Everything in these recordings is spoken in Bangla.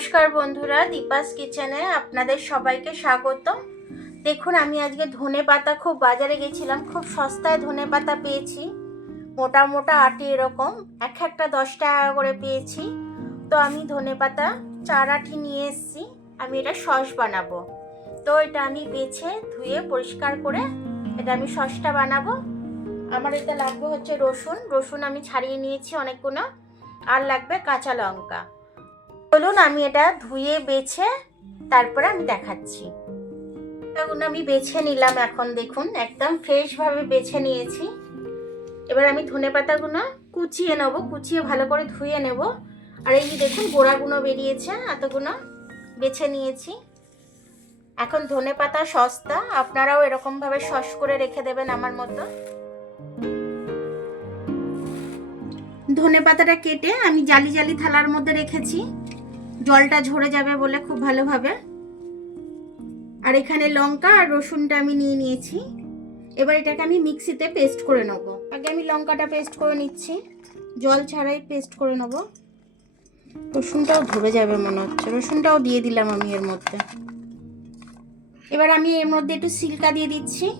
নমস্কার বন্ধুরা, দীপাস কিচেনে আপনাদের সবাইকে স্বাগত দেখুন, আমি আজকে ধনে পাতা খুব বাজারে গেছিলাম, খুব সস্তায় ধনে পাতা পেয়েছি। মোটা মোটা আটি এরকম, এক একটা দশ টাকা করে পেয়েছি। তো আমি ধনে পাতা চার আটি নিয়ে এসেছি, আমি এটা সস বানাবো। তো এটা আমি বেছে ধুয়ে পরিষ্কার করে এটা আমি সসটা বানাবো। আমার এটা লাগবে হচ্ছে রসুন রসুন আমি ছাড়িয়ে নিয়েছি অনেকগুলো। আর লাগবে কাঁচা লঙ্কা। চলুন, আমি এটা ধুয়ে, বেছে, তারপরে আমি দেখাচ্ছি। এগুলো আমি বেছে নিলাম এখন, দেখুন, একদম ফ্রেশভাবে বেছে নিয়েছি। এবার আমি ধনে পাতাগুলো কুচিয়ে নেব, কুচিয়ে ভালো করে ধুয়ে নেব। আর এই দেখুন, গোড়াগুলো বেরিয়েছে, এতগুলো বেছে নিয়েছি। এখন ধনে পাতা সস্তা, আপনারাও এরকমভাবে সস করে রেখে দেবেন আমার মতো। ধনে পাতাটা কেটে আমি জালি জালি থালার মধ্যে রেখেছি। জলটা ঝরে যাবে বলে খুব ভালোভাবে। আর এখানে লঙ্কা আর রসুনটা আমি নিয়ে নিয়েছি। এবার এটাকে আমি মিক্সিতে পেস্ট করে নেব। আগে আমি লঙ্কাটা পেস্ট করে নিচ্ছি। জল ছাড়াই পেস্ট করে নেব। রসুনটাও ধরে যাবে মনে হচ্ছে। রসুনটাও দিয়ে দিলাম আমি এর মধ্যে। এবার আমি এর মধ্যে একটু সিল্কা দিয়ে দিচ্ছি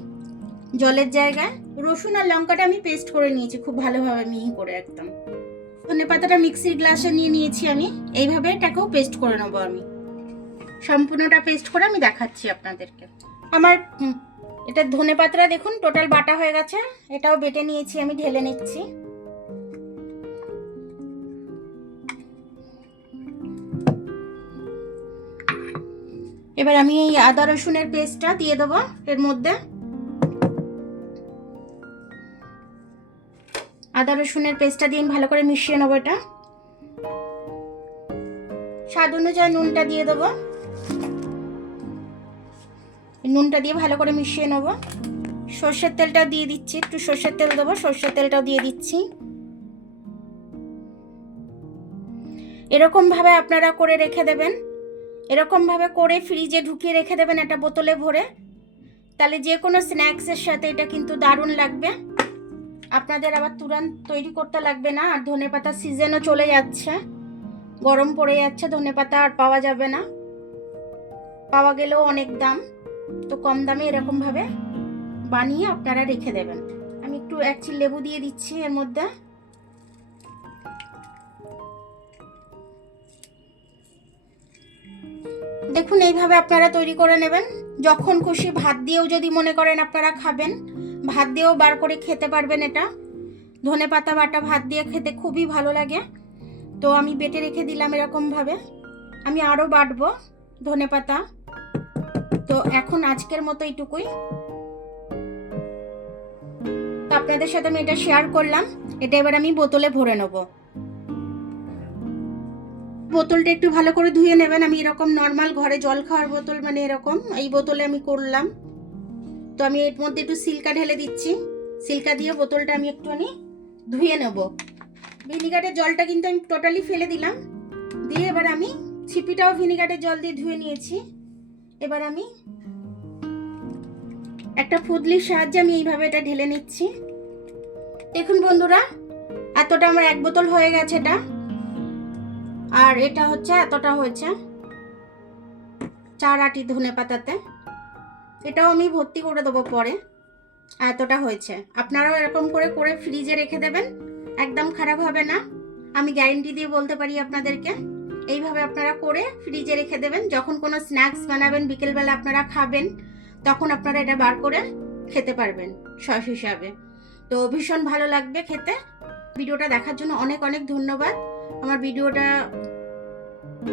জলের জায়গায়। রসুন আর লঙ্কাটা আমি পেস্ট করে নিয়েছি খুব ভালোভাবে মিহি করে একদম। ধনে পাতাটা মিক্সির গ্লাসে নিয়ে নিয়েছি আমি। এইভাবে এটাকেও পেস্ট করে নেব আমি। সম্পূর্ণটা পেস্ট করে আমি দেখাচ্ছি আপনাদেরকে। আমার এটা ধনে পাতাটা দেখুন টোটাল বাটা হয়ে গেছে। এটাও বেটে নিয়েছি আমি, ঢেলে নিচ্ছি। এবার আমি এই আদা রসুনের পেস্টটা দিয়ে দেবো এর মধ্যে। আদা রসুনের পেস্টটা দিয়ে ভালো করে মিশিয়ে নেব এটা। স্বাদ অনুযায়ী নুনটা দিয়ে দেবো। নুনটা দিয়ে ভালো করে মিশিয়ে নেব। সর্ষের তেলটা দিয়ে দিচ্ছি, একটু সর্ষের তেল দেবো, সর্ষের তেলটাও দিয়ে দিচ্ছি। এরকমভাবে আপনারা করে রেখে দেবেন। এরকমভাবে করে ফ্রিজে ঢুকিয়ে রেখে দেবেন একটা বোতলে ভরে। তাহলে যে কোনো স্ন্যাক্সের সাথে এটা কিন্তু দারুণ লাগবে। আপনাদের আবার তুরন্ত তৈরি করতে লাগবে না, আর ধনে পাতার সিজনও চলে যাচ্ছে। গরম পড়ে যাচ্ছে, ধনে পাতা আর পাওয়া যাবে না। পাওয়া গেলেও অনেক দাম, তো কম দামে এরকমভাবে বানিয়ে আপনারা রেখে দেবেন। আমি একটু এক চিল লেবু দিয়ে দিচ্ছি এর মধ্যে। দেখুন, এইভাবে আপনারা তৈরি করে নেবেন। যখন খুশি ভাত দিয়েও যদি মনে করেন আপনারা খাবেন। ভাত দিয়েও বার করে খেতে পারবেন এটা। ধনে পাতা বাটা ভাত দিয়ে খেতে খুবই ভালো লাগে। তো আমি বেটে রেখে দিলাম এরকমভাবে। আমি আরও বাটবো ধনে পাতা। তো এখন আজকের মতো এইটুকুই। তো আপনাদের সাথে আমি এটা শেয়ার করলাম। এটা এবার আমি বোতলে ভরে নেব। বোতলটা একটু ভালো করে ধুয়ে নেবেন। আমি এরকম নর্মাল ঘরে জল খাওয়ার বোতল মানে এরকম। এই বোতলে আমি করলাম। তো আমি এর মধ্যে একটু সিল্কা ঢেলে দিচ্ছি। সিল্কা দিয়ে বোতলটা আমি একটুখানি ধুয়ে নেব। ভিনিগারের জলটা কিন্তু আমি টোটালি ফেলে দিলাম। দিয়ে এবার আমি ছিপিটাও ভিনিগারের জল দিয়ে ধুয়ে নিয়েছি। এবার আমি একটা ফুদলির সাহায্যে আমি এইভাবে এটা ঢেলে নিচ্ছি। দেখুন বন্ধুরা, এতটা আমার এক বোতল হয়ে গেছে এটা। আর এটা হচ্ছে এতটা হয়েছে চার আটি ধনে পাতাতে এটাও আমি ভর্তি করে দেবো পরে। এতটা হয়েছে। আপনারাও এরকম করে করে ফ্রিজে রেখে দেবেন। একদম খারাপ হবে না। আমি গ্যারেন্টি দিয়ে বলতে পারি আপনাদেরকে। এইভাবে আপনারা করে ফ্রিজে রেখে দেবেন। যখন কোনো স্ন্যাক্স বানাবেন, বিকেলবেলা আপনারা খাবেন, তখন আপনারা এটা বার করে খেতে পারবেন সস হিসাবে। তো ভীষণ ভালো লাগবে খেতে। ভিডিওটা দেখার জন্য অনেক অনেক ধন্যবাদ। আমার ভিডিওটা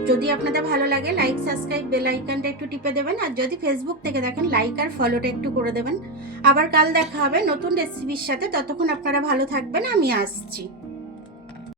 যদি আপনাদের ভালো লাগে লাইক সাবস্ক্রাইব বেল আইকনটা একটু টিপে দেবেন, আর যদি ফেসবুক থেকে দেখেন লাইক আর ফলোটা একটু করে দেবেন। আবার কাল দেখা হবে নতুন রেসিপির সাথে, ততক্ষণ আপনারা ভালো থাকবেন, আমি আসছি।